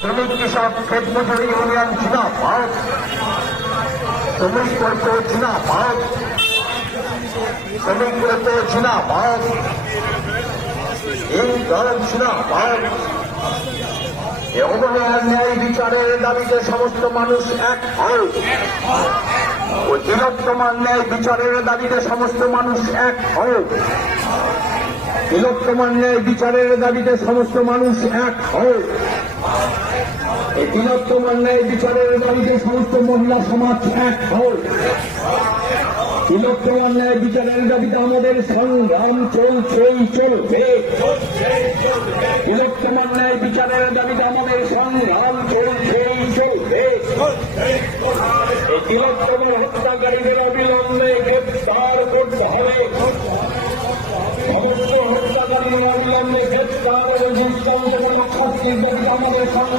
শ্রমিক কৃষক ক্ষেত মজুরি ইউনিয়ন জিন্দাবাদ, শ্রমিক করত জিন্দাবাদ, শ্রমিক করত জিন্দাবাদ, এই দল জিন্দাবাদ। অবহেলার ন্যায় বিচারের দাবিতে সমস্ত মানুষ এক হও। তিলোত্তমার ন্যায় বিচারের দাবিতে সমস্ত মানুষ এক হও। তিলোত্তমার ন্যায় বিচারের দাবিতে সমস্ত মানুষ এক হও। এই তিলোত্তমার ন্যায় বিচারের দাবিতে সমস্ত মহিলা সমাজ এক হও। তিলোত্তমার ন্যায় বিচারের দাবিতে আমাদের সংগ্রাম চলছেই চলবে। তিলোত্তমার ন্যায় বিচারের দাবিতে আমাদের সংগ্রাম চলছেই চলবে। এই তিলোত্তমার হত্যাকারীদের অবিলম্বে গ্রেপ্তার করতে হবে। সমস্ত হত্যাকারীদের অবিলম্বে গ্রেপ্তার এবং শাস্তির দাবিতে আমাদের